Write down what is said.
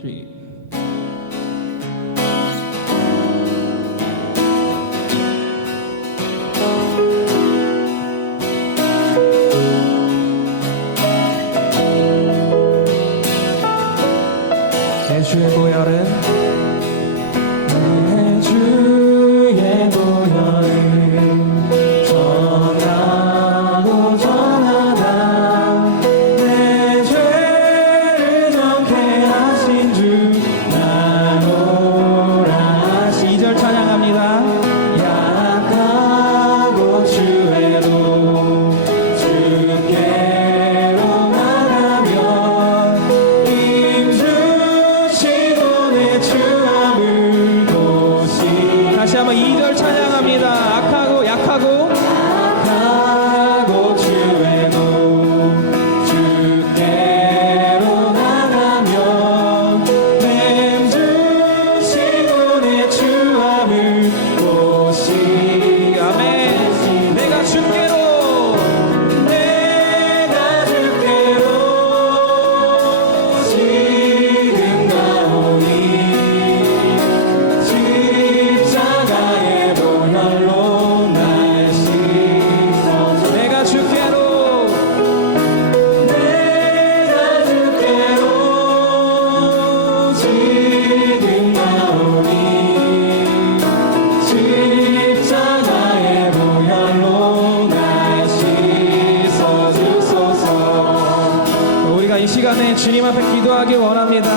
3. 내 주의 보혈은 내 주의 보혈을 전하고 전하다 내 죄를 정케 하신 주 나노라. 2절 찬양합니다. 약하고 주의로 주께로 나가며 힘주시고 내 주함을 도시. 다시 한번 2절 찬양합니다. 약하고 주의로 주께로 나가며 힘주시고 내 주함을 도시. 아멘. 내가 주께로 지금 가오니 십자가의 보혈로 날 씻어줘. 내가 주께로 지금 가오니 십자가의 보혈로 날 씻어주소서. 우리가 이 시간에 주님 앞에 기도하기 원합니다.